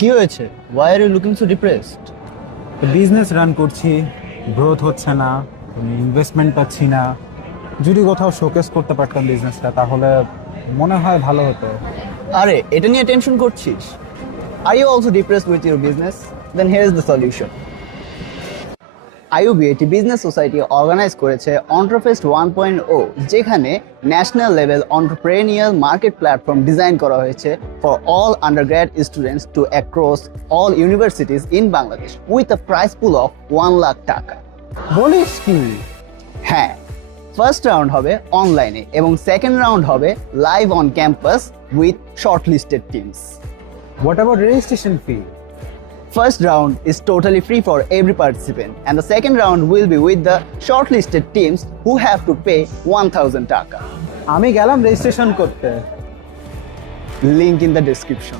কি হয়েছে? Why are you looking so depressed? Business run করছি, গ্রোথ হচ্ছে না, ইনভেস্টমেন্ট পাচ্ছি না। যদি কোথাও শোকেস করতে পারতাম বিজনেসটা তাহলে মনে হয় ভালো হতো। আরে এটা নিয়ে টেনশন করছিস? Are you also depressed with your business? Then here is the solution. IUB একটি বিজনেস সোসাইটি অর্গানাইজ করেছে অন্টারফেস্ট 1.0, যেখানে national level entrepreneurial market platform design করা হয়েছে for all undergrad students to across all universities in Bangladesh with a prize pool of 1 lakh taka. বলিস কি? হ্যাঁ, first round হবে অনলাইনে এবং সেকেন্ড রাউন্ড হবে live on campus with shortlisted teams. What about registration fee? First round is totally free for every participant, and the second round will be with the shortlisted teams who have to pay 1000 taka. আমি গেলাম registration করতে। Link in the description.